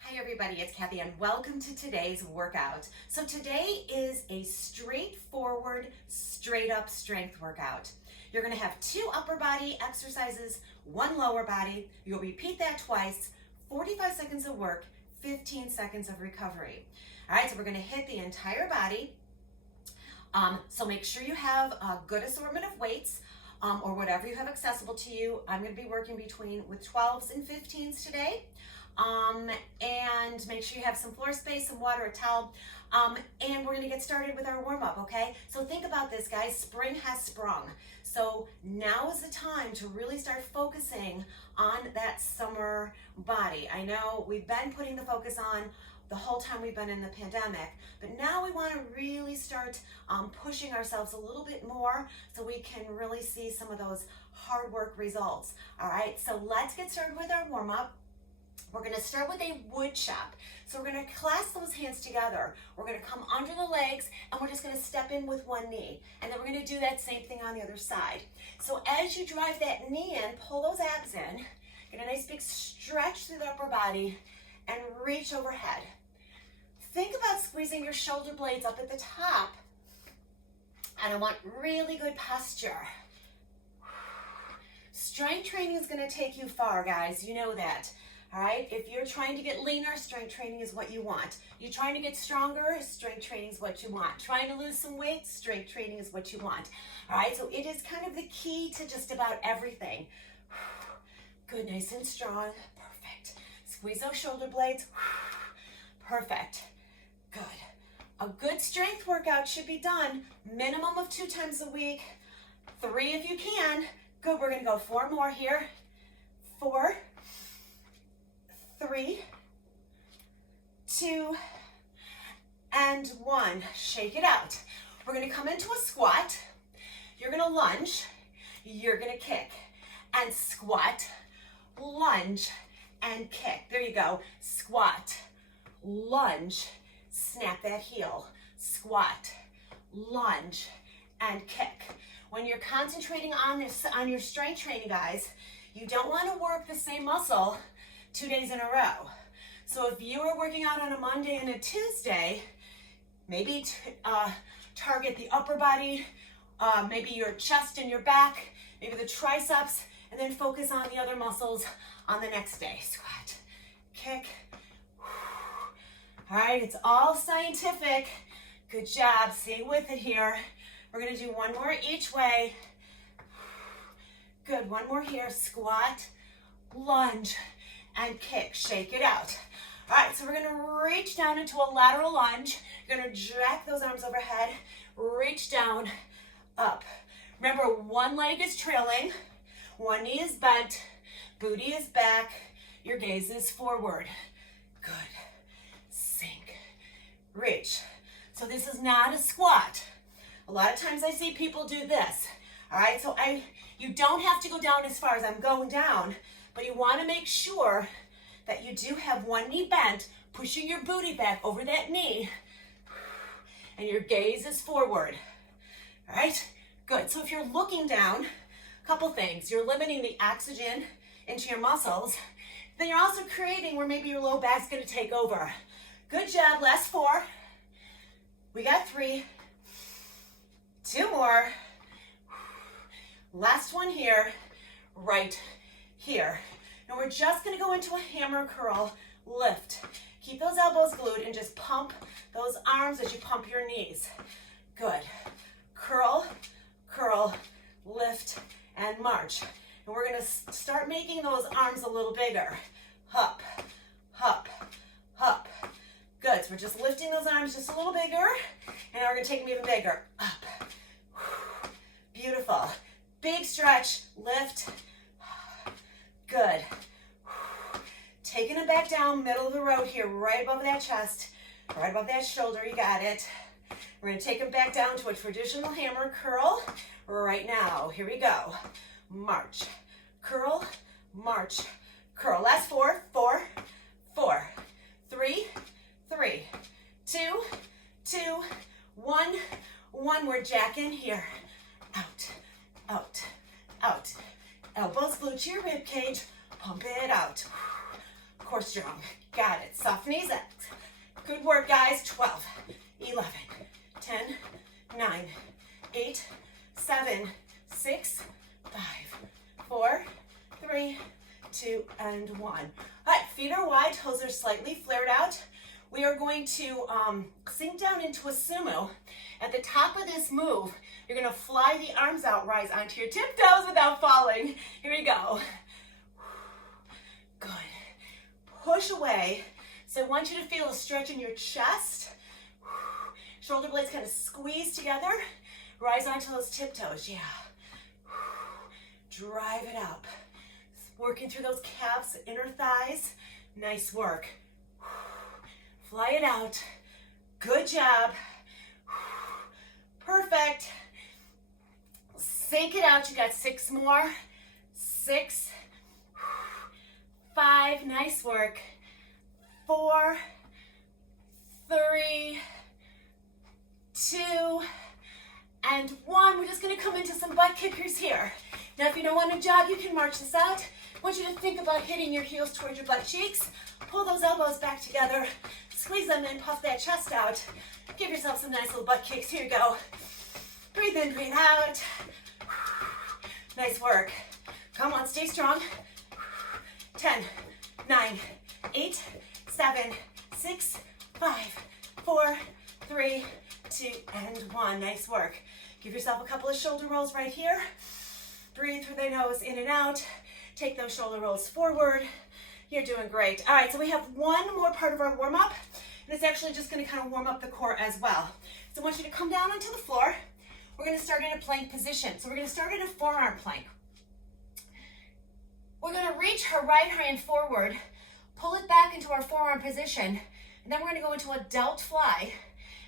Hi everybody, it's Kathy and welcome to today's workout. So today is a straightforward, straight up strength workout. You're gonna have 2 upper body exercises, 1 lower body. You'll repeat that twice, 45 seconds of work, 15 seconds of recovery. All right, so we're gonna hit the entire body. So make sure you have a good assortment of weights or whatever you have accessible to you. I'm gonna be working with 12s and 15s today. And make sure you have some floor space, some water, a towel, and we're gonna get started with our warm-up, okay? So think about this, guys. Spring has sprung. So now is the time to really start focusing on that summer body. I know we've been putting the focus on the whole time we've been in the pandemic, but now we wanna really start pushing ourselves a little bit more so we can really see some of those hard work results, all right? So let's get started with our warm-up. We're gonna start with a wood chop. So we're gonna clasp those hands together. We're gonna come under the legs and we're just gonna step in with one knee. And then we're gonna do that same thing on the other side. So as you drive that knee in, pull those abs in, get a nice big stretch through the upper body and reach overhead. Think about squeezing your shoulder blades up at the top. And I want really good posture. Strength training is gonna take you far, guys, you know that. All right, if you're trying to get leaner, strength training is what you want. You're trying to get stronger, strength training is what you want. Trying to lose some weight, strength training is what you want. All right, so it is kind of the key to just about everything. Good, nice and strong, perfect. Squeeze those shoulder blades, perfect, good. A good strength workout should be done minimum of 2 times a week, 3 if you can. Good, we're gonna go 4 more here. 4, 3, 2, and 1. Shake it out. We're gonna come into a squat. You're gonna lunge, you're gonna kick, and squat, lunge, and kick. There you go. Squat, lunge, snap that heel, squat, lunge, and kick. When you're concentrating on your strength training, guys, you don't wanna work the same muscle 2 days in a row. So if you are working out on a Monday and a Tuesday, maybe target the upper body, maybe your chest and your back, maybe the triceps, and then focus on the other muscles on the next day. Squat, kick. All right, it's all scientific. Good job, stay with it here. We're gonna do 1 more each way. Good, 1 more here, squat, lunge, and kick, shake it out. All right, so we're gonna reach down into a lateral lunge. You're gonna drag those arms overhead, reach down, up. Remember, 1 leg is trailing, 1 knee is bent, booty is back, your gaze is forward. Good, sink, reach. So this is not a squat. A lot of times I see people do this. All right, so you don't have to go down as far as I'm going down, but you want to make sure that you do have 1 knee bent, pushing your booty back over that knee, and your gaze is forward. All right, good. So if you're looking down, a couple things. You're limiting the oxygen into your muscles. Then you're also creating where maybe your low back's going to take over. Good job. Last 4. We got 3. 2 more. Last one here, right here. Now we're just gonna go into a hammer curl lift. Keep those elbows glued and just pump those arms as you pump your knees. Good. Curl, curl, lift, and march. And we're gonna start making those arms a little bigger. Up, up, up. Good, so we're just lifting those arms just a little bigger, and now we're gonna take them even bigger. Up. Beautiful. Big stretch, lift. Good. Taking it back down, middle of the road here, right above that chest, right above that shoulder, you got it. We're gonna take it back down to a traditional hammer curl right now. Here we go. March, curl, march, curl. Last 4, 4, 4, 3, 3, 2, 2, 1, 1. We're jacking here. Out, out, out. Elbows glued to your rib cage. Pump it out. Core strong. Got it. Soft knees up. Good work, guys. 12, 11, 10, 9, 8, 7, 6, 5, 4, 3, 2, and 1. All right, feet are wide, toes are slightly flared out. We are going to sink down into a sumo. At the top of this move, you're going to fly the arms out, rise onto your tiptoes without falling. Here we go. Good. Push away. So I want you to feel a stretch in your chest. Shoulder blades kind of squeeze together. Rise onto those tiptoes, yeah. Drive it up. Working through those calves, inner thighs. Nice work. Fly it out. Good job. Perfect. Sink it out. You got 6 more. 6, 5, nice work. 4, 3, 2, and 1. We're just going to come into some butt kickers here. Now, if you don't want to jog, you can march this out. I want you to think about hitting your heels towards your butt cheeks. Pull those elbows back together. Squeeze them in, puff that chest out. Give yourself some nice little butt kicks. Here you go. Breathe in, breathe out. Nice work. Come on, stay strong. 10, 9, 8, 7, 6, 5, 4, 3, 2, and 1. Nice work. Give yourself a couple of shoulder rolls right here. Breathe through the nose, in and out. Take those shoulder rolls forward. You're doing great. All right, so we have one more part of our warm-up, and it's actually just going to kind of warm up the core as well. So I want you to come down onto the floor. We're going to start in a plank position. So we're going to start in a forearm plank. We're going to reach our right hand forward, pull it back into our forearm position, and then we're going to go into a Delt Fly,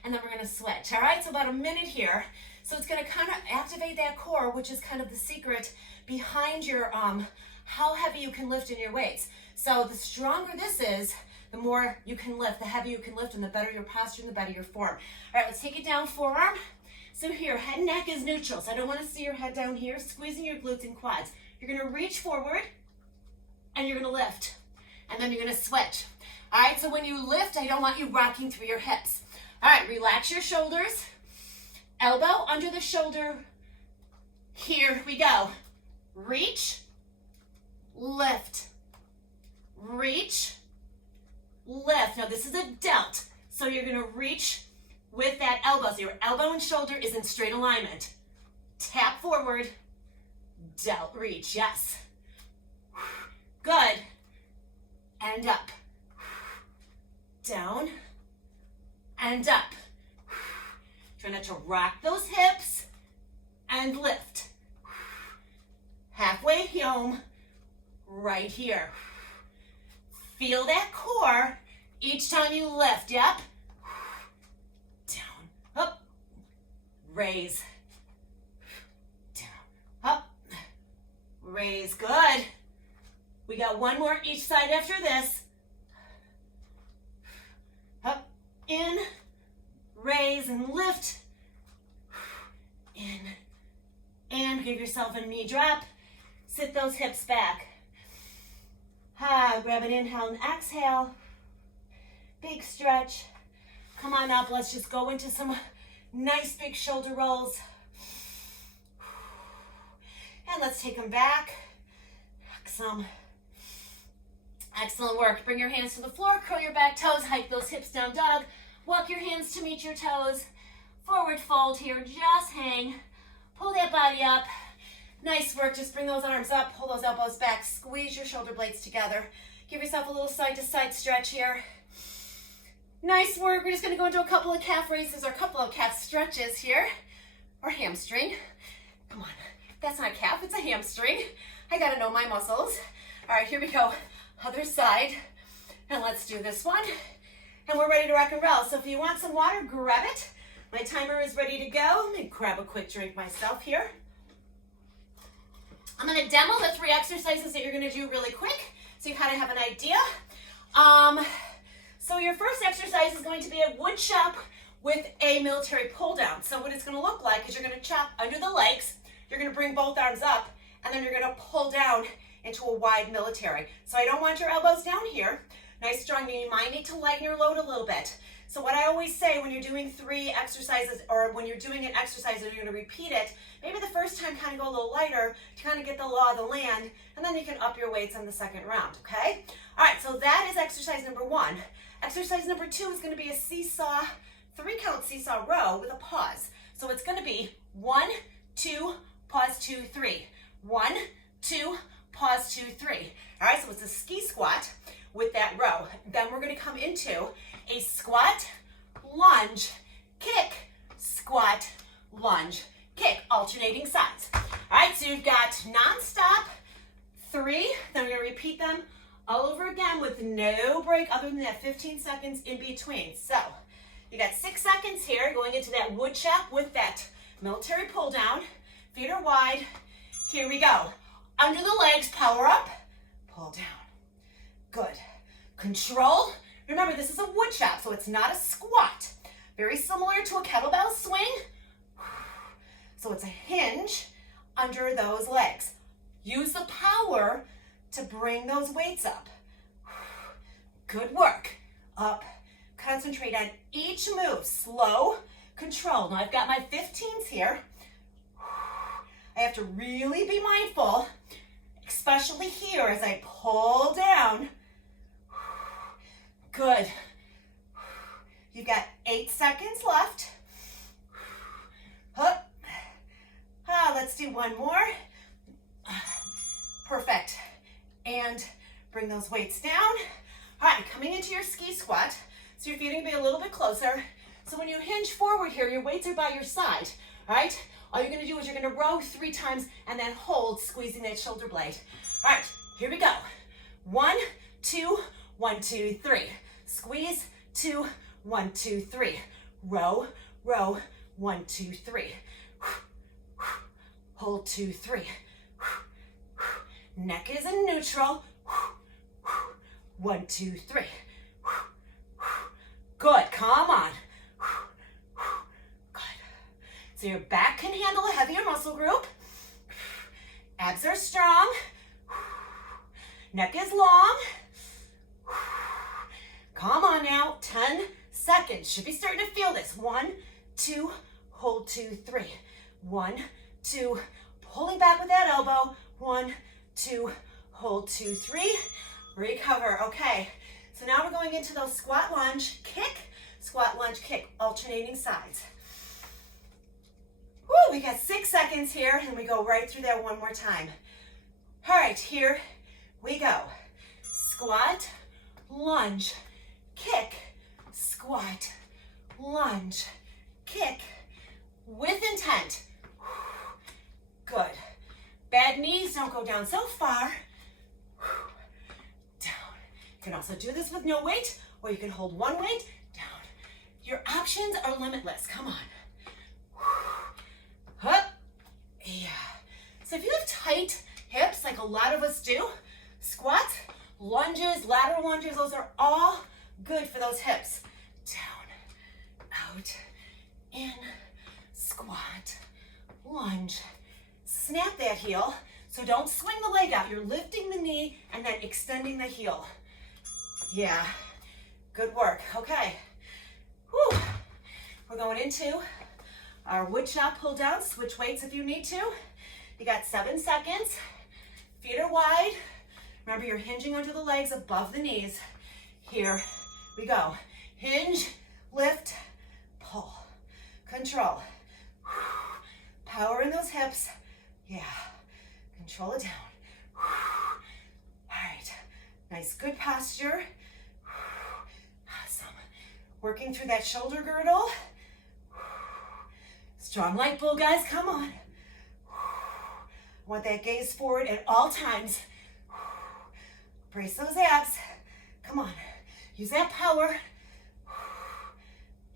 and then we're going to switch. All right, so about a minute here. So it's going to kind of activate that core, which is kind of the secret behind your how heavy you can lift in your weights. So the stronger this is, the more you can lift, the heavier you can lift, and the better your posture and the better your form. All right, let's take it down, forearm. So here, head and neck is neutral. So I don't want to see your head down here, squeezing your glutes and quads. You're going to reach forward, and you're going to lift. And then you're going to switch. All right, so when you lift, I don't want you rocking through your hips. All right, relax your shoulders. Elbow under the shoulder. Here we go. Reach, lift, reach, lift. Now this is a delt, so you're going to reach with that elbow. So your elbow and shoulder is in straight alignment. Tap forward, delt, reach, yes. Good. And up. Down and up. Try not to rock those hips and lift. Halfway home, right here. Feel that core each time you lift. Yep. Down, up, raise. Down, up, raise. Good. We got one more each side after this. Up, in, raise and lift. In, and give yourself a knee drop. Sit those hips back. Grab an inhale and exhale. Big stretch. Come on up, let's just go into some nice big shoulder rolls. And let's take them back. Excellent work. Bring your hands to the floor, curl your back toes, hike those hips down dog. Walk your hands to meet your toes. Forward fold here, just hang. Pull that body up. Nice work, just bring those arms up, pull those elbows back, squeeze your shoulder blades together. Give yourself a little side to side stretch here. Nice work, we're just gonna go into a couple of calf raises or a couple of calf stretches here. Or hamstring. Come on, that's not a calf, it's a hamstring. I gotta know my muscles. All right, here we go. Other side. And let's do this one. And we're ready to rock and roll. So if you want some water, grab it. My timer is ready to go. Let me grab a quick drink myself here. I'm going to demo the 3 exercises that you're going to do really quick so you kind of have an idea. So your first exercise is going to be a wood chop with a military pull down. So what it's going to look like is you're going to chop under the legs, you're going to bring both arms up, and then you're going to pull down into a wide military. So I don't want your elbows down here. Nice strong knee. You might need to lighten your load a little bit. So what I always say when you're doing 3 exercises, or when you're doing an exercise and you're going to repeat it, maybe the first time kind of go a little lighter to kind of get the law of the land, and then you can up your weights on the second round, okay? All right, so that is exercise number 1. Exercise number 2 is going to be a seesaw, 3-count seesaw row with a pause. So it's going to be 1, 2, pause 2, 3. 1, 2, pause 2, 3. All right, so it's a ski squat with that row. Then we're going to come into a squat, lunge, kick, squat, lunge, kick, alternating sides. All right, so you've got non-stop 3, then we're going to repeat them all over again with no break other than that 15 seconds in between. So you got 6 seconds here going into that wood chop with that military pull down. Feet are wide. Here we go. Under the legs, power up, pull down. Good. Control. Remember, this is a wood chop, so it's not a squat. Very similar to a kettlebell swing. So it's a hinge under those legs. Use the power to bring those weights up. Good work. Up. Concentrate on each move. Slow. Control. Now I've got my 15s here. I have to really be mindful, especially here as I pull down. Good. You've got 8 seconds left. Up. Let's do one more. Perfect. And bring those weights down. All right, coming into your ski squat. So your feet are gonna be a little bit closer. So when you hinge forward here, your weights are by your side, all right? All you're gonna do is you're gonna row 3 times and then hold, squeezing that shoulder blade. All right, here we go. 1, 2, 1, 2, 3. Squeeze, 2, 1, 2, 3. Row, row, 1, 2, 3. Hold, 2, 3. Neck is in neutral. 1, 2, 3. Good, come on. Good. So your back can handle a heavier muscle group. Abs are strong. Neck is long. Come on now, 10 seconds. Should be starting to feel this. 1, 2, hold 2, 3. 1, 2, pulling back with that elbow. 1, 2, hold 2, 3. Recover. Okay. So now we're going into those squat, lunge, kick, squat, lunge, kick, alternating sides. Woo, we got 6 seconds here, and we go right through that one more time. All right, here we go. Squat, lunge, kick, squat, lunge, kick, with intent. Good. Bad knees, don't go down so far. You can also do this with no weight, or you can hold one weight down. Your options are limitless. Come on. Up. Yeah. So if you have tight hips, like a lot of us do, squats, lunges, lateral lunges, those are all good for those hips. Down, out, in, squat, lunge. Snap that heel. So don't swing the leg out. You're lifting the knee and then extending the heel. Yeah, good work. Okay, whew. We're going into our wood chop pull down. Switch weights if you need to. You got 7 seconds. Feet are wide. Remember, you're hinging under the legs above the knees. Here we go. Hinge, lift, pull, control. Power in those hips. Yeah, control it down. All right, nice, good posture. Awesome. Working through that shoulder girdle. Strong light bull, guys, come on. Want that gaze forward at all times. Brace those abs. Come on, use that power.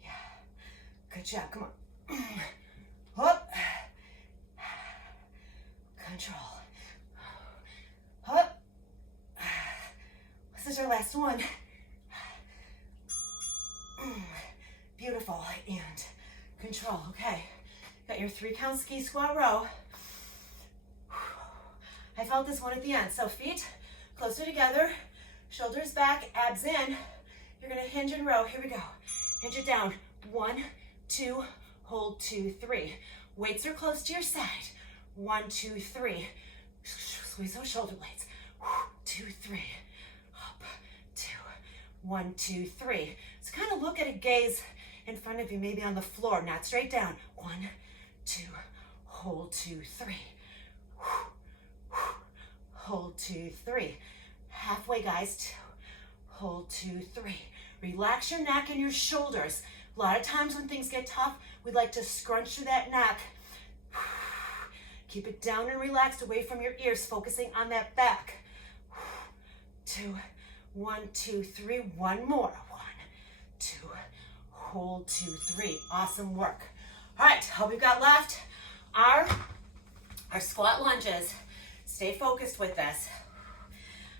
Yeah, good job, come on. Up. Control. Up. This is our last one. Beautiful, and control. Okay, got your 3-count ski squat row. I felt this one at the end. So feet closer together, Shoulders back, abs in. You're gonna hinge and row. Here we go. Hinge it down. 1, 2, hold 2, 3. Weights are close to your side. 1, 2, 3. Squeeze those shoulder blades. 2, 3. Up, 2. 1, 2, 3. So kind of look at a gaze in front of you, maybe on the floor, not straight down. 1, 2, hold 2, 3. Hold 2, 3. Halfway, guys. 2, hold 2, 3. Relax your neck and your shoulders. A lot of times when things get tough, we'd like to scrunch through that neck. Keep it down and relaxed away from your ears, focusing on that back. 2, 1, 2, 3. One more. 1, 2, hold 2, 3. Awesome work. All right, all we've got left are our squat lunges. Stay focused with this.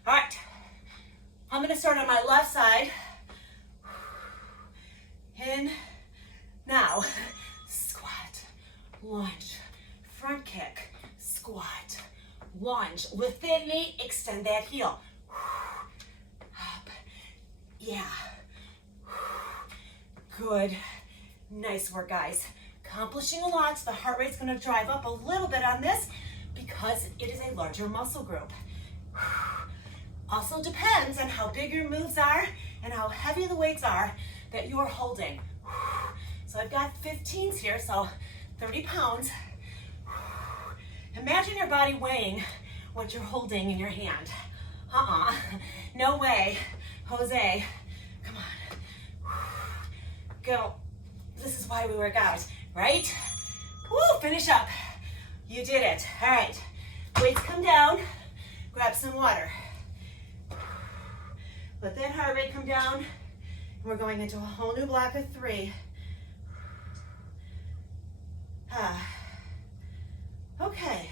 All right, I'm gonna start on my left side. In, now, squat, lunge, front kick, squat, lunge. Lift that knee, extend that heel. Up, yeah. Good, nice work, guys. Accomplishing a lot, so the heart rate's gonna drive up a little bit on this because it is a larger muscle group. Also depends on how big your moves are and how heavy the weights are that you're holding. So I've got 15s here, so 30 pounds. Imagine your body weighing what you're holding in your hand. No way. Jose, come on. Go. This is why we work out, right? Woo, finish up. You did it. All right. Weights come down. Grab some water. Let that heart rate come down. And we're going into a whole new block of 3. Okay.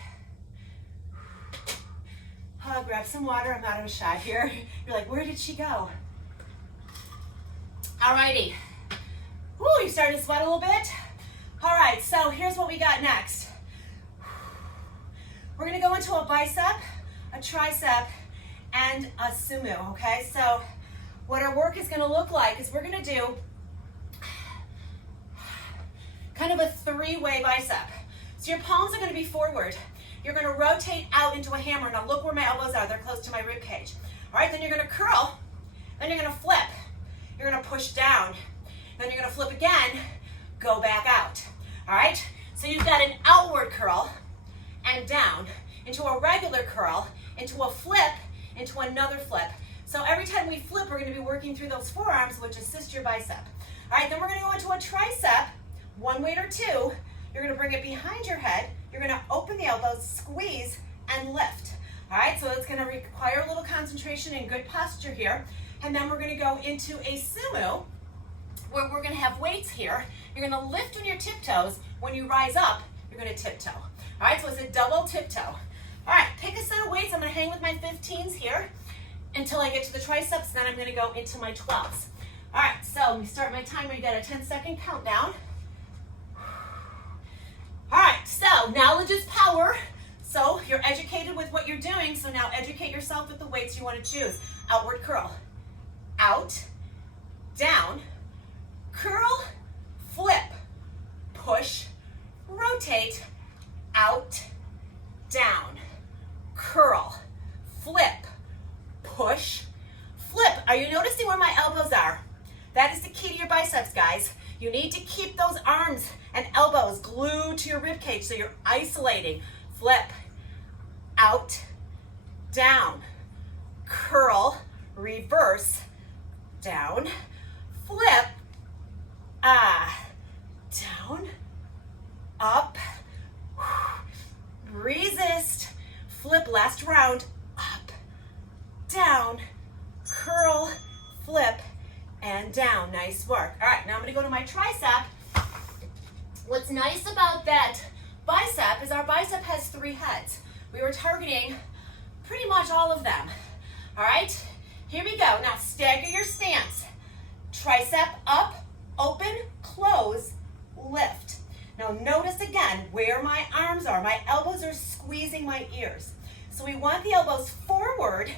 Grab some water. I'm out of a shot here. You're like, where did she go? Alrighty. Woo, you starting to sweat a little bit? All right, so here's what we got next. We're gonna go into a bicep, a tricep, and a sumo, okay? So what our work is gonna look like is we're gonna do kind of a 3-way bicep. So your palms are gonna be forward. You're gonna rotate out into a hammer. Now look where my elbows are, they're close to my rib cage. All right, then you're gonna curl, then you're gonna flip. You're gonna push down, then you're gonna flip again, go back out. All right, so you've got an outward curl and down, into a regular curl, into a flip, into another flip. So every time we flip, we're gonna be working through those forearms, which assist your bicep. All right, then we're gonna go into a tricep, 1 weight or 2. You're gonna bring it behind your head. You're gonna open the elbows, squeeze, and lift. All right, so it's gonna require a little concentration and good posture here. And then we're gonna go into a sumo, where we're gonna have weights here. You're gonna lift on your tiptoes. When you rise up, you're gonna tiptoe. All right, so it's a double tiptoe. All right, pick a set of weights. I'm gonna hang with my 15s here until I get to the triceps, then I'm gonna go into my 12s. All right, so let me start my timer. You got a 10-second countdown. All right, so knowledge is power. So you're educated with what you're doing, so now educate yourself with the weights you want to choose. Outward curl, out, down, curl, flip, push, rotate, out, down, curl, flip, push, flip. Are you noticing where my elbows are? That is the key to your biceps, guys. You need to keep those arms and elbows glued to your rib cage so you're isolating. Flip, out, down, curl, reverse, down, flip, down, up, resist, flip, last round, up, down, curl, flip, and down. Nice work. All right, now I'm gonna go to my tricep. What's nice about that bicep is our bicep has 3 heads. We were targeting pretty much all of them. All right, here we go. Now stagger your stance. Tricep up, open, close, lift. Now notice again where my arms are. My elbows are squeezing my ears. So we want the elbows forward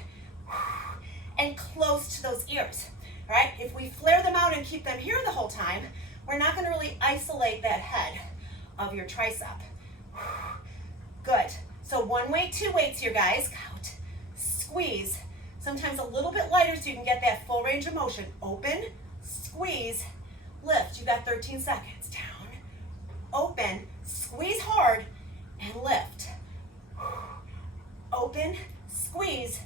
and close to those ears. All right, if we flare them out and keep them here the whole time, we're not going to really isolate that head of your tricep. Good. So one weight, two weights here, guys. Count. Squeeze. Sometimes a little bit lighter so you can get that full range of motion. Open, squeeze, lift. You got 13 seconds. Down, open, squeeze hard, and lift. Open, squeeze,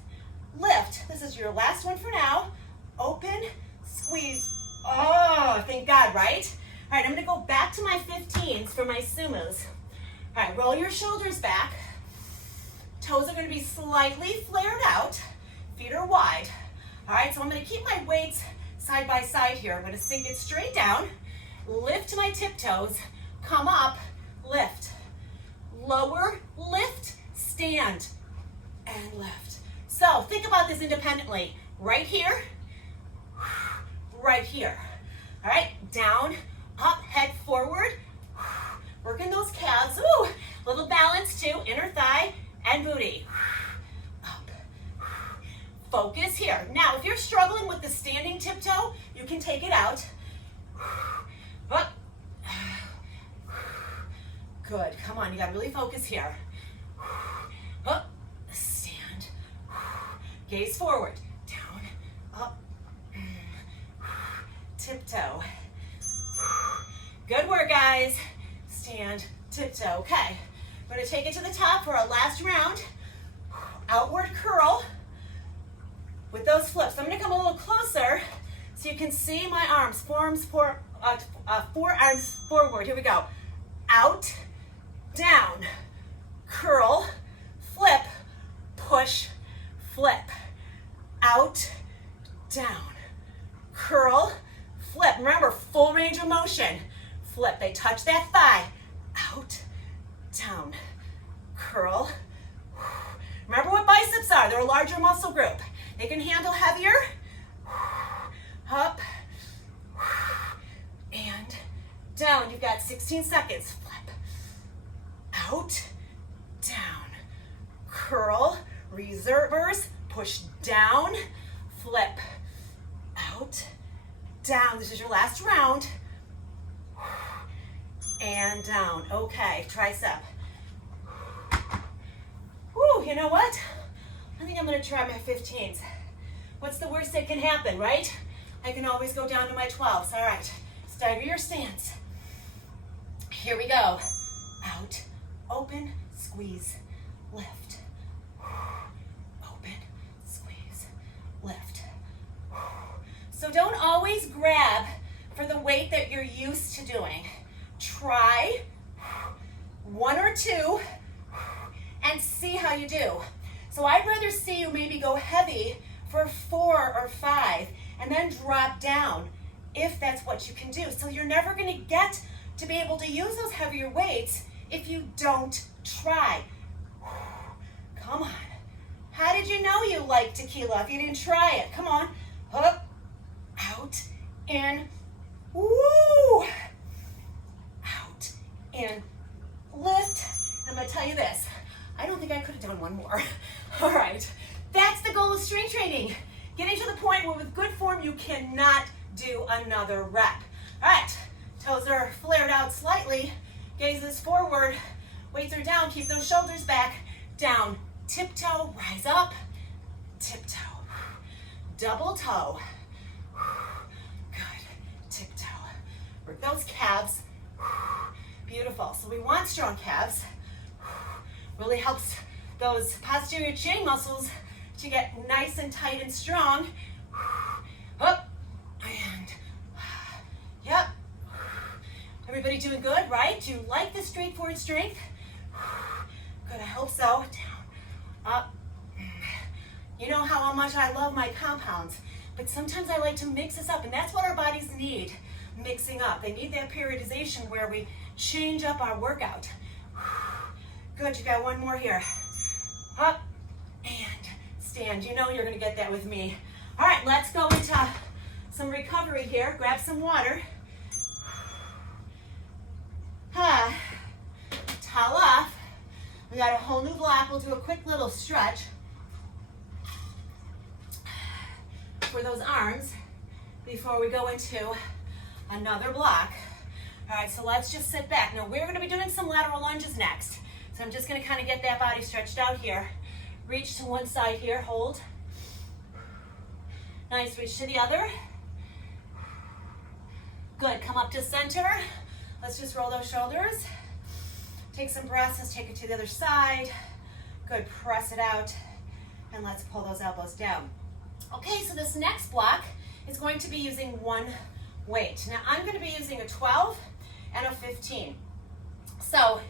lift. This is your last one for now. Open, squeeze. Oh, thank God, right? All right, I'm going to go back to my 15s for my Sumos. All right, roll your shoulders back. Toes are going to be slightly flared out. Feet are wide. All right, so I'm going to keep my weights side by side here. I'm going to sink it straight down, lift my tiptoes, come up, lift. Lower, lift, stand, and lift. So think about this independently. Right here, right here. All right, down, up, head forward. Working those calves. Ooh, little balance too, inner thigh and booty. Up. Focus here. Now, if you're struggling with the standing tiptoe, you can take it out. Up. Good. Come on, you got to really focus here. Up. Stand. Gaze forward. Down. Up. Tiptoe. Good work, guys. Stand, tiptoe. Okay. We're going to take it to the top for our last round. Outward curl with those flips. I'm going to come a little closer so you can see my arms. Forearms forward. Here we go. Out, down, curl, flip, push, flip. Out, down, curl, flip. Remember, full range of motion. Flip. They touch that thigh. Out, down, curl. Remember what biceps are. They're a larger muscle group. They can handle heavier. Up and down. You've got 16 seconds. Flip. Out, down, curl, reverse, push down, flip. Out, down. This is your last round. And down. Okay, tricep. Woo, you know what? I think I'm going to try my 15s. What's the worst that can happen, right? I can always go down to my 12s. All right, stagger your stance. Here we go. Out, open, squeeze, lift. Open, squeeze, lift. So don't always grab for the weight that you're used to doing. Try one or two and see how you do. So I'd rather see you maybe go heavy for 4 or 5 and then drop down if that's what you can do. So you're never going to get to be able to use those heavier weights if you don't try. Come on. How did you know you like tequila if you didn't try it? Come on. Up, out, in, woo! Out, in, lift. I'm going to tell you this. I don't think I could have done one more. All right. That's the goal of strength training. Getting to the point where with good form, you cannot do another rep. All right. Toes are flared out slightly. Gazes forward. Weights are down. Keep those shoulders back. Down. Tiptoe. Rise up. Tiptoe. Double toe. Good. Tiptoe. Work those calves. Beautiful. So we want strong calves. Really helps those posterior chain muscles to get nice and tight and strong. Up and yep. Everybody doing good, right? Do you like the straightforward strength? Good, I hope so. Down, up. You know how much I love my compounds, but sometimes I like to mix this up, and that's what our bodies need, mixing up. They need that periodization where we change up our workout. Good, you got one more here. Up and stand. You know you're gonna get that with me. All right, let's go into some recovery here. Grab some water. Towel off. We got a whole new block. We'll do a quick little stretch. those arms before we go into another block. All right, so let's just sit back. Now we're gonna be doing some lateral lunges next. So I'm just gonna kind of get that body stretched out here. Reach to one side here, hold. Nice, reach to the other. Good, come up to center. Let's just roll those shoulders. Take some breaths, let's take it to the other side. Good, press it out. And let's pull those elbows down. Okay, so this next block is going to be using one weight. Now I'm gonna be using a 12 and a 15. So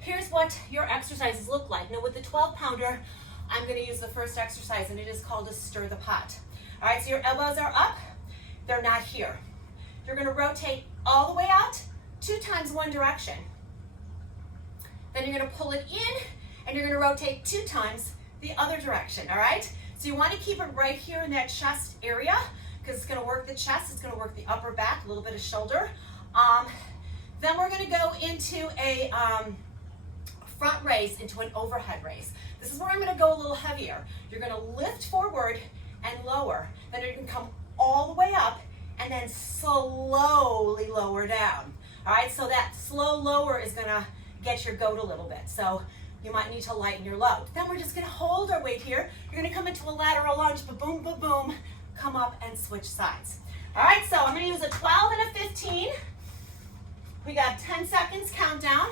here's what your exercises look like. Now with the 12-pounder, I'm gonna use the first exercise, and it is called a stir the pot. All right, so your elbows are up, they're not here. You're gonna rotate all the way out 2 times one direction. Then you're gonna pull it in, and you're gonna rotate 2 times the other direction, all right? So you wanna keep it right here in that chest area, because it's gonna work the chest, it's gonna work the upper back, a little bit of shoulder. Then we're gonna go into a front raise, into an overhead raise. This is where I'm gonna go a little heavier. You're gonna lift forward and lower. Then you're gonna come all the way up and then slowly lower down. All right, so that slow lower is gonna get your goat a little bit. So you might need to lighten your load. Then we're just gonna hold our weight here. You're gonna come into a lateral lunge, ba-boom, ba-boom, come up and switch sides. All right, so I'm gonna use a 12 and a 15. We got 10 seconds countdown.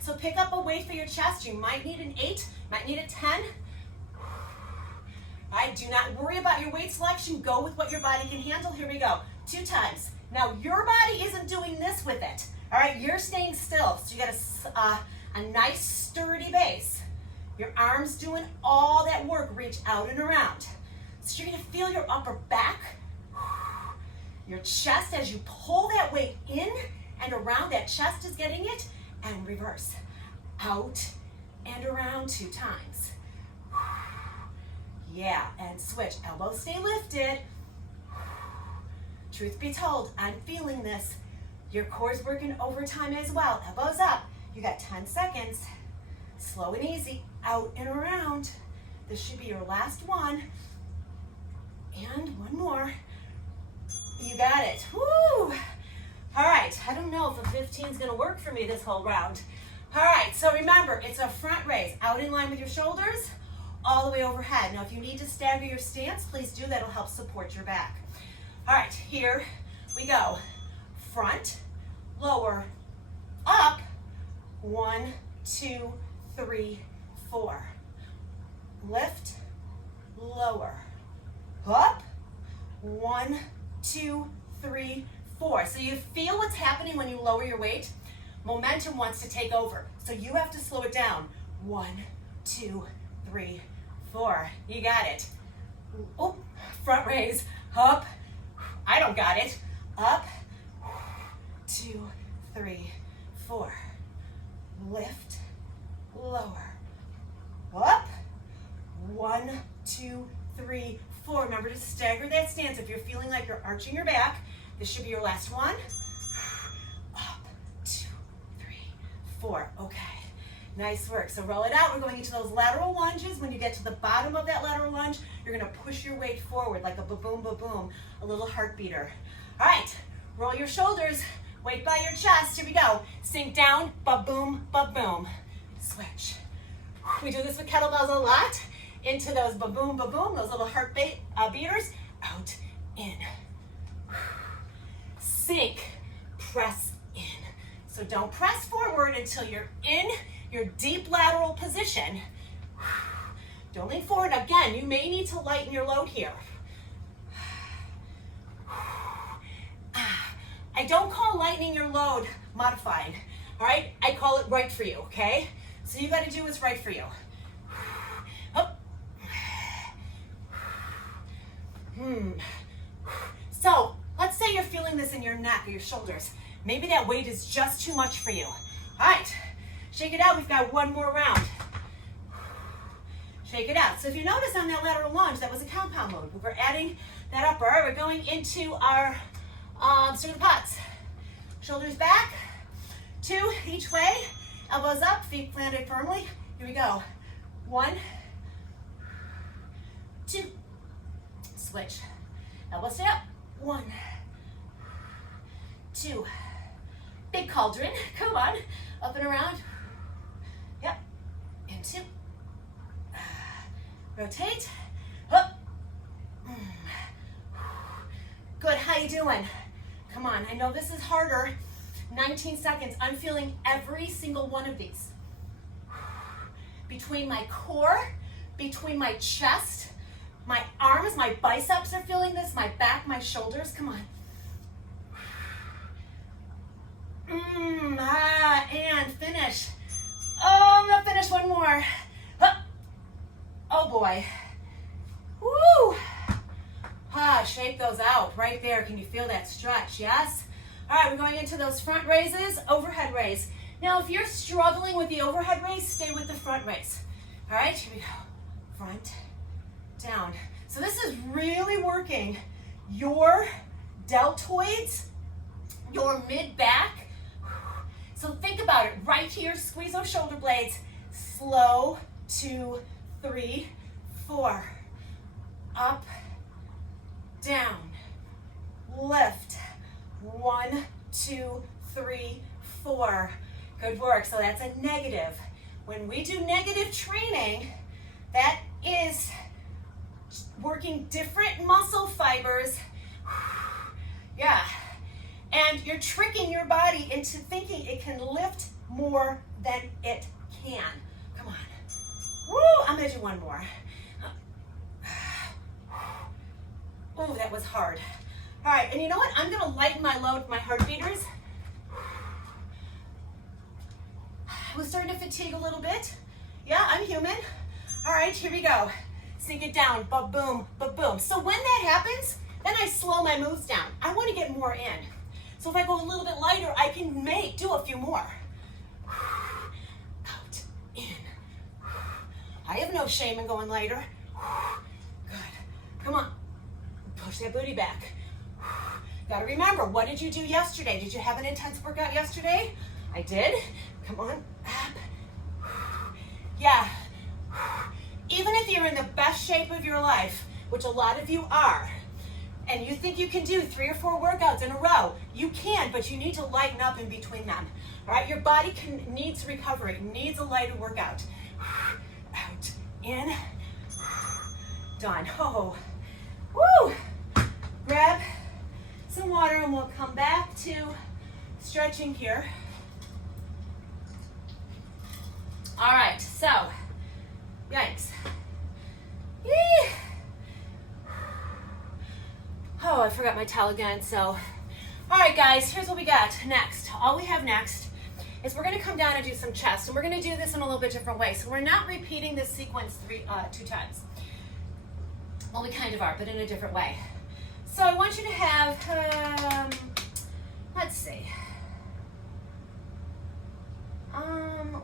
So pick up a weight for your chest. You might need an 8, might need a 10. All right, do not worry about your weight selection. Go with what your body can handle. Here we go, 2 times. Now your body isn't doing this with it. All right, you're staying still. So you got a nice sturdy base. Your arms doing all that work, reach out and around. So you're gonna feel your upper back, your chest as you pull that weight in and around, that chest is getting it, and reverse. Out and around 2 times. Yeah, and switch. Elbows stay lifted. Truth be told, I'm feeling this. Your core's working overtime as well. Elbows up. You got 10 seconds. Slow and easy. Out and around. This should be your last one. And one more. You got it. Woo! All right, I don't know if a 15 is gonna work for me this whole round. All right, so remember, it's a front raise, out in line with your shoulders, all the way overhead. Now, if you need to stagger your stance, please do. That'll help support your back. All right, here we go. Front, lower, up, 1, 2, 3, 4. Lift, lower, up, 1, 2, 3, 4. So you feel what's happening when you lower your weight? Momentum wants to take over. So you have to slow it down. 1, 2, 3, 4. You got it. Oh, front raise, up. I don't got it. Up, 2, 3, 4. Lift, lower, up. 1, 2, 3, 4. Remember to stagger that stance. If you're feeling like you're arching your back, this should be your last one. Up, 2, 3, 4. Okay, nice work. So roll it out. We're going into those lateral lunges. When you get to the bottom of that lateral lunge, you're gonna push your weight forward like a ba-boom, ba-boom, a little heart beater. All right, roll your shoulders, weight by your chest. Here we go. Sink down, ba-boom, ba-boom. Switch. We do this with kettlebells a lot. Into those ba-boom, ba-boom, those little heart beaters. Out, in. Sink, press in. So don't press forward until you're in your deep lateral position. Don't lean forward. Again, you may need to lighten your load here. I don't call lightening your load modifying, all right? I call it right for you, okay? So you gotta do what's right for you. Up. So, let's say you're feeling this in your neck or your shoulders. Maybe that weight is just too much for you. All right, shake it out. We've got one more round. Shake it out. So if you notice on that lateral lunge, that was a compound load. We're adding that up. All right, we're going into our stir the pots. Shoulders back, 2 each way. Elbows up, feet planted firmly. Here we go. 1, 2, switch. Elbow stay up. 1, 2. Big cauldron. Come on. Up and around. Yep. And 2. Rotate. Up. Good. How you doing? Come on. I know this is harder. 19 seconds. I'm feeling every single one of these. Between my core, between my chest, my arms, my biceps are feeling this, my back, my shoulders. Come on. And finish. Oh, I'm gonna finish one more. Oh boy. Woo. Shake those out right there. Can you feel that stretch? Yes? All right, we're going into those front raises, overhead raise. Now, if you're struggling with the overhead raise, stay with the front raise. All right, here we go. Front, down. So this is really working your deltoids, your mid-back. So think about it. Right here, squeeze those shoulder blades. Slow, 2, 3, 4. Up, down, lift. 1, 2, 3, 4. Good work. So that's a negative. When we do negative training, that is working different muscle fibers. Yeah. And you're tricking your body into thinking it can lift more than it can. Come on. Woo! I'm going to do one more. Oh, that was hard. All right, and you know what? I'm going to lighten my load with my heart beaters. I was starting to fatigue a little bit. Yeah, I'm human. All right, here we go. Sink it down, ba-boom, ba-boom. So when that happens, then I slow my moves down. I want to get more in. So if I go a little bit lighter, I can do a few more. Out, in. I have no shame in going lighter. Good. Come on. Push that booty back. Gotta remember, what did you do yesterday? Did you have an intense workout yesterday? I did. Come on, up. Yeah. Even if you're in the best shape of your life, which a lot of you are, and you think you can do 3 or 4 workouts in a row, you can, but you need to lighten up in between them. All right, your body needs recovery, needs a lighter workout. Out, in, done. Oh, woo! Grab some water and we'll come back to stretching here. All right, so, yikes. Yee. Oh, I forgot my towel again, so. All right, guys, here's what we got next. All we have next is we're gonna come down and do some chest, and we're gonna do this in a little bit different way. So we're not repeating this sequence 2 times. Well, we kind of are, but in a different way. So I want you to have, let's see.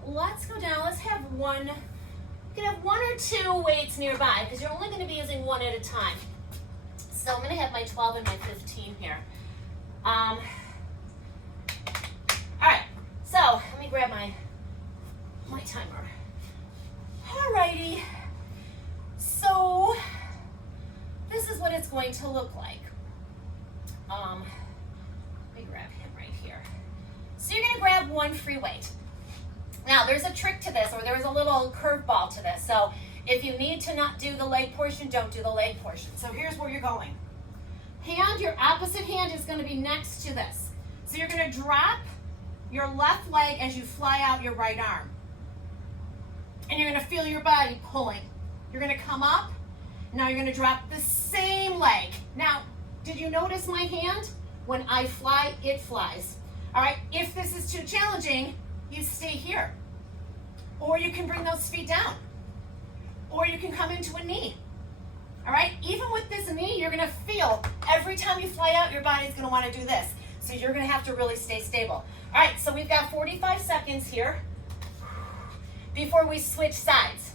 Let's go down, let's have one, you can have 1 or 2 weights nearby because you're only going to be using 1 at a time. So I'm going to have my 12 and my 15 here. All right, so let me grab my timer. All righty, so this is what it's going to look like. Let me grab him right here. So you're going to grab 1 free weight. Now, there's a trick to this, or there's a little curveball to this. So if you need to not do the leg portion, don't do the leg portion. So here's where you're going. Your opposite hand is going to be next to this. So you're going to drop your left leg as you fly out your right arm. And you're going to feel your body pulling. You're going to come up. Now you're going to drop the same leg. Now, did you notice my hand? When I fly, it flies. All right, if this is too challenging, you stay here. Or you can bring those feet down. Or you can come into a knee. All right, even with this knee, you're gonna feel every time you fly out, your body's gonna wanna do this. So you're gonna have to really stay stable. All right, so we've got 45 seconds here before we switch sides,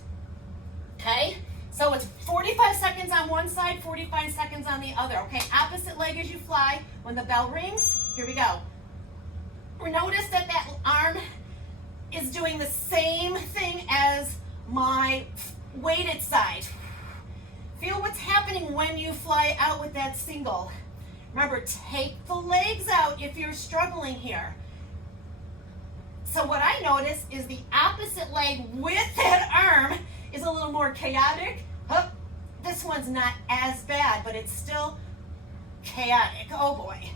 okay? So it's 45 seconds on one side, 45 seconds on the other, okay? Opposite leg as you fly. When the bell rings, here we go. Notice that that arm is doing the same thing as my weighted side. Feel what's happening when you fly out with that single. Remember, take the legs out if you're struggling here. So what I notice is the opposite leg with that arm is a little more chaotic. This one's not as bad, but it's still chaotic. Oh boy.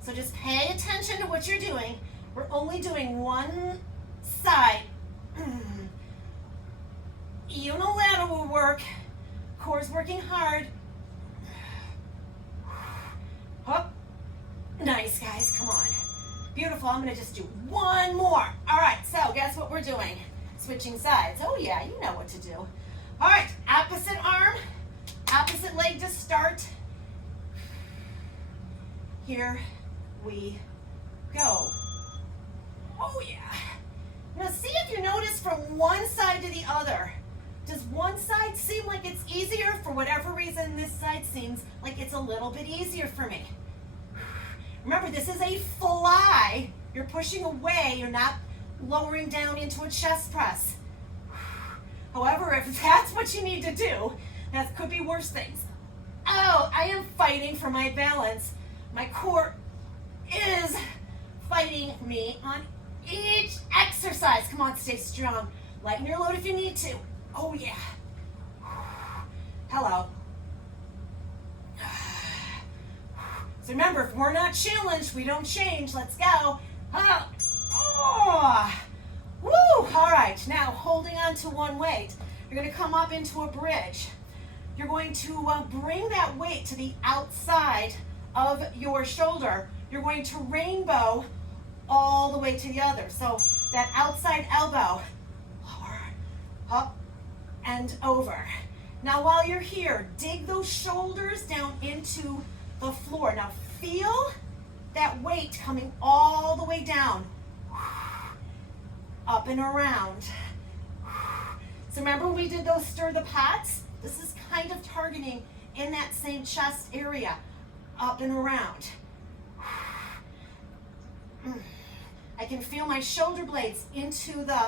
So just pay attention to what you're doing. We're only doing one side. Unilateral work. Core's working hard. Nice, guys. Come on. Beautiful. I'm going to just do one more. All right. So guess what we're doing? Switching sides. Oh, yeah. You know what to do. All right. Opposite arm. Opposite leg to start. Here we go. Oh, yeah. Now, see if you notice from one side to the other. Does one side seem like it's easier? For whatever reason, this side seems like it's a little bit easier for me. Remember, this is a fly. You're pushing away. You're not lowering down into a chest press. However, if that's what you need to do, that could be worse things. Oh, I am fighting for my balance. My core is fighting me on each exercise. Come on, stay strong. Lighten your load if you need to. Oh, yeah. Hello. So remember, if we're not challenged, we don't change. Let's go. Oh. Woo. All right. Now, holding on to one weight, you're going to come up into a bridge. You're going to bring that weight to the outside of your shoulder. You're going to rainbow all the way to the other. So that outside elbow, lower, up, and over. Now, while you're here, dig those shoulders down into the floor. Now feel that weight coming all the way down, up and around. So remember we did those stir the pots? This is kind of targeting in that same chest area, up and around. I can feel my shoulder blades into the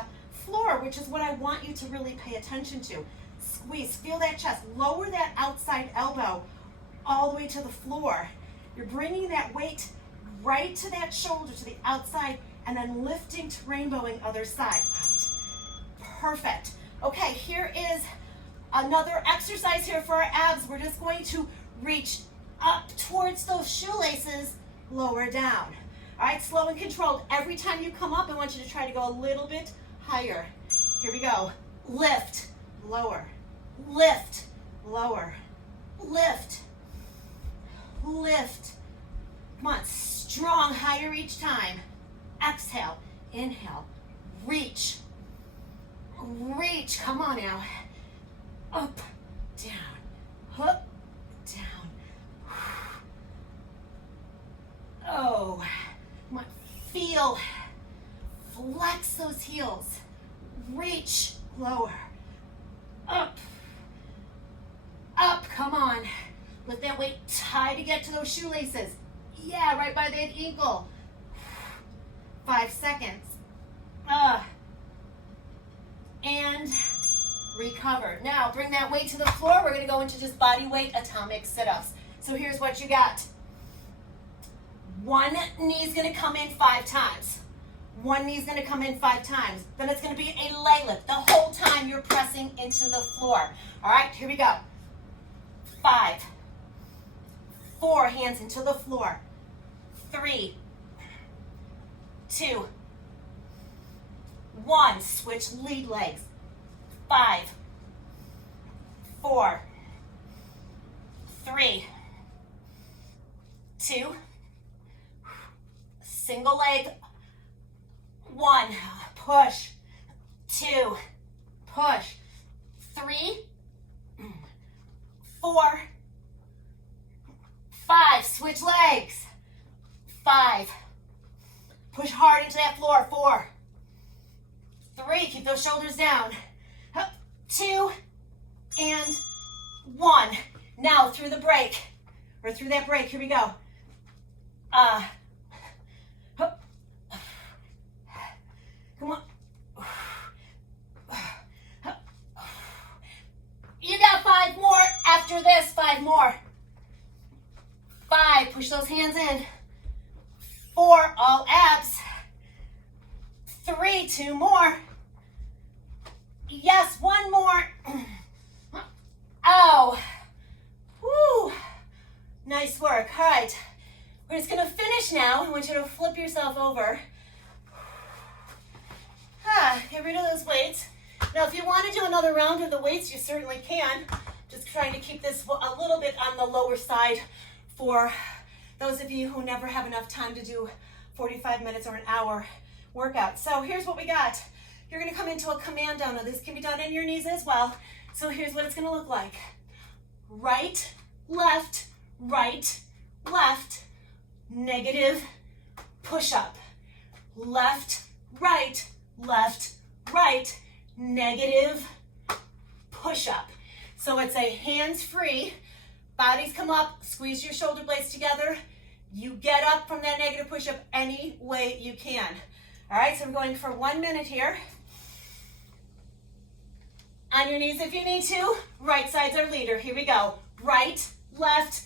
floor, which is what I want you to really pay attention to. Squeeze, feel that chest, lower that outside elbow all the way to the floor. You're bringing that weight right to that shoulder, to the outside, and then lifting to rainbowing other side. Perfect. Okay, here is another exercise here for our abs. We're just going to reach up towards those shoelaces, lower down. All right, slow and controlled. Every time you come up, I want you to try to go a little bit higher. Here we go. Lift, lower, lift, lower, lift, lift. Come on, strong, higher each time. Exhale, inhale, reach, reach. Come on now. Up, down, up, down. Oh, come on, feel, flex those heels. Reach, lower, up, up. Come on. Lift that weight high to get to those shoelaces. Yeah, right by that ankle. 5 seconds. And recover. Now, bring that weight to the floor. We're going to go into just body weight atomic sit-ups. So here's what you got. One knee's going to come in 5 times. One knee's going to come in 5 times. Then it's going to be a leg lift. The whole time you're pressing into the floor. All right, here we go. 5. 4, hands into the floor. 3, 2, 1. Switch lead legs. 5, 4, 3, 2, single leg. 1, push. 2, push. 3, 4, 5, switch legs. 5, push hard into that floor. 4, 3, keep those shoulders down. 2, and 1. Now through the break, or through that break, here we go. Come on. You got 5 more. 5 more. 5, push those hands in. 4, all abs. 3, 2 more. Yes, 1 more. Oh. Woo. Nice work. All right. We're just going to finish now. I want you to flip yourself over. Get rid of those weights. Now, if you want to do another round of the weights, you certainly can. Just trying to keep this a little bit on the lower side for those of you who never have enough time to do 45 minutes or an hour workout. So here's what we got. You're going to come into a commando. Now, this can be done in your knees as well. So here's what it's going to look like. Right, left, negative, push up. Left, right, negative, push up. So it's a hands-free, bodies come up, squeeze your shoulder blades together. You get up from that negative push up any way you can. All right, so we're going for 1 minute here. On your knees if you need to. Right side's our leader. Here we go. Right, left,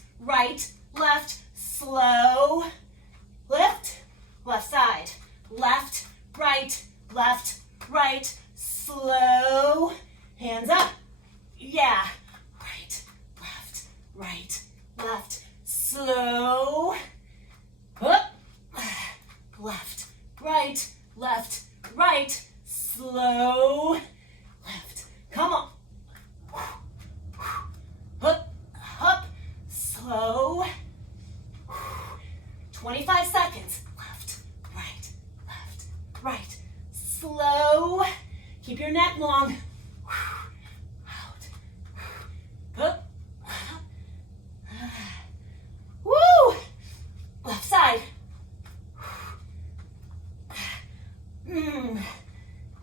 slow. Lift, left side. Left, right, slow. Hands up. Yeah. Right, slow. Up. Left, right, slow. Left. Come on. Up, slow. 25 seconds. Left, right, slow. Keep your neck long. Out. Up. Woo! Left side.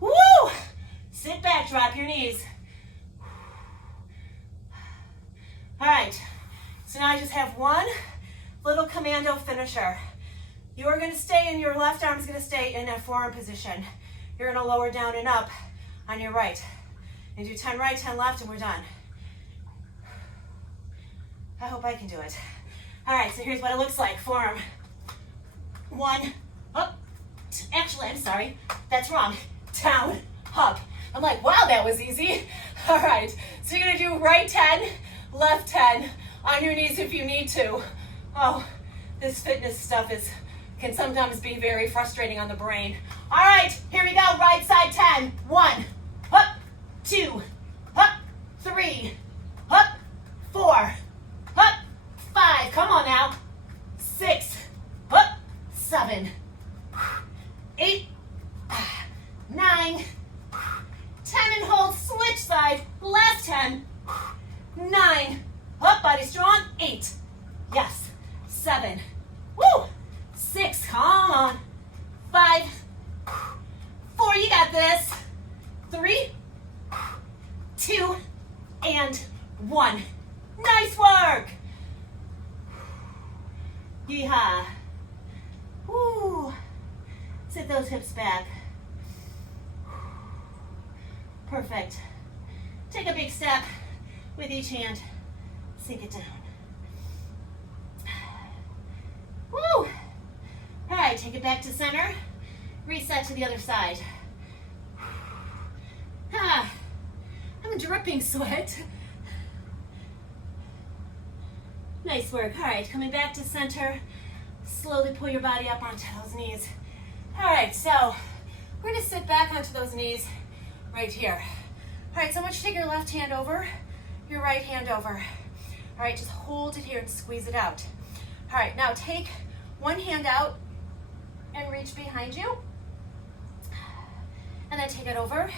Woo! Sit back, drop your knees. All right, so now I just have one little commando finisher. You are going to stay in your left arm is going to stay in a forearm position. You're going to lower down and up on your right. And do 10 right, 10 left, and we're done. I hope I can do it. All right, so here's what it looks like. Forearm. 1, up. Actually, I'm sorry. That's wrong. Down, up. I'm like, wow, that was easy. All right, so you're going to do right 10, left 10, on your knees if you need to. Oh, this fitness stuff can sometimes be very frustrating on the brain. All right, here we go. Right side 10. 1, up, 2, up, 3, up, 4, up, 5. Come on now. 6, up, 7, 8, 9, 10 and hold. Switch side. Last 10, 9, up, body strong. 8, yes, 7, woo, 6, come on, 5, 4, you got this, 3, 2, and 1. Nice work. Yeehaw. Woo. Sit those hips back. Perfect. Take a big step with each hand. Sink it down. Woo! All right, take it back to center. Reset to the other side. I'm dripping sweat. Nice work. All right, coming back to center. Slowly pull your body up onto those knees. All right, so we're gonna sit back onto those knees right here. All right, so I want you to take your left hand over, your right hand over. All right, just hold it here and squeeze it out. All right, now take one hand out and reach behind you. And then take it over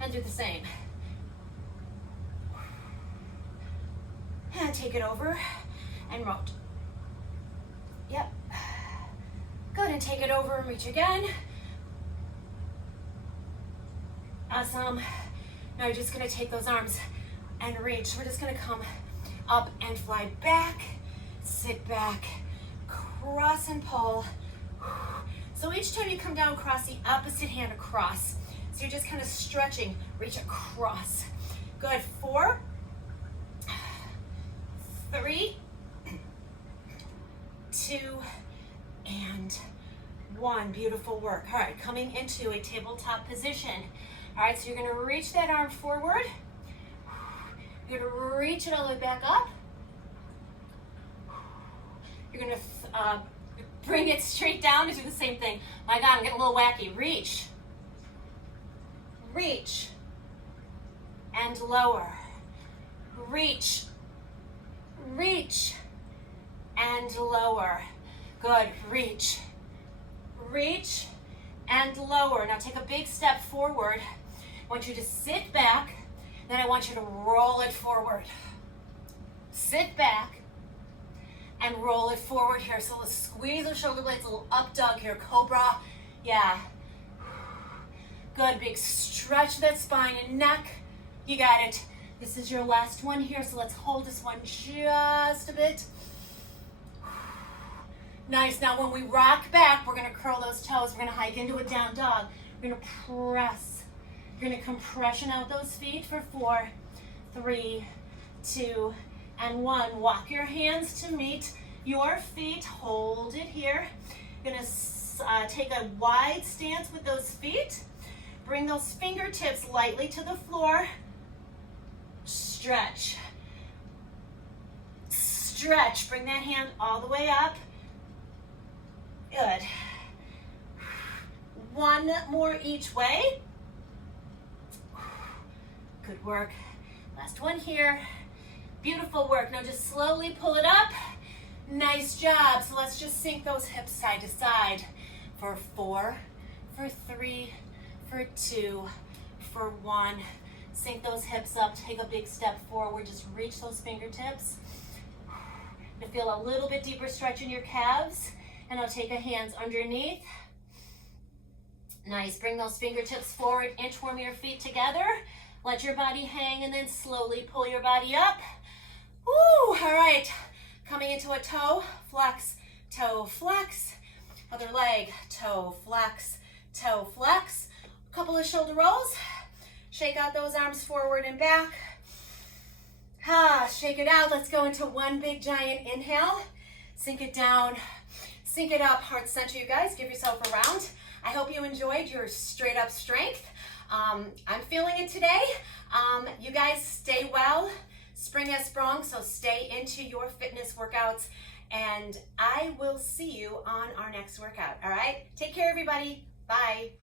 and do the same. And take it over and rotate. Yep. Good, and take it over and reach again. Awesome. Now you're just gonna take those arms and reach. We're just gonna come up and fly back, sit back, cross and pull. So each time you come down, cross the opposite hand across. So you're just kind of stretching, reach across. Good, 4, 3, 2, and 1. Beautiful work. All right, coming into a tabletop position. All right, so you're going to reach that arm forward. You're going to reach it all the way back up. You're going to bring it straight down and do the same thing. My God, I'm getting a little wacky. Reach. Reach. And lower. Reach. Reach. And lower. Good. Reach. Reach. And lower. Now take a big step forward. I want you to sit back. Then I want you to roll it forward. Sit back and roll it forward here. So let's squeeze our shoulder blades, a little up dog here, cobra. Yeah. Good, big stretch that spine and neck. You got it. This is your last one here, so let's hold this one just a bit. Nice. Now when we rock back, we're going to curl those toes. We're going to hike into a down dog. We're going to press. You're going to compression out those feet for 4, 3, 2, and 1. Walk your hands to meet your feet. Hold it here. You're going to take a wide stance with those feet. Bring those fingertips lightly to the floor. Stretch. Stretch. Bring that hand all the way up. Good. 1 more each way. Good work. Last one here. Beautiful work. Now just slowly pull it up. Nice job. So let's just sink those hips side to side for 4, for 3, for 2, for 1. Sink those hips up. Take a big step forward. Just reach those fingertips. You feel a little bit deeper stretch in your calves. And I'll take a hands underneath. Nice. Bring those fingertips forward. Inchworm your feet together. Let your body hang and then slowly pull your body up. Woo! All right. Coming into a toe, flex, other leg, toe, flex, a couple of shoulder rolls, shake out those arms forward and back, shake it out. Let's go into one big giant inhale, sink it down, sink it up, heart center, you guys, give yourself a round. I hope you enjoyed your straight up strength. I'm feeling it today. You guys stay well. Spring is sprung, so stay into your fitness workouts, and I will see you on our next workout. All right? Take care, everybody. Bye.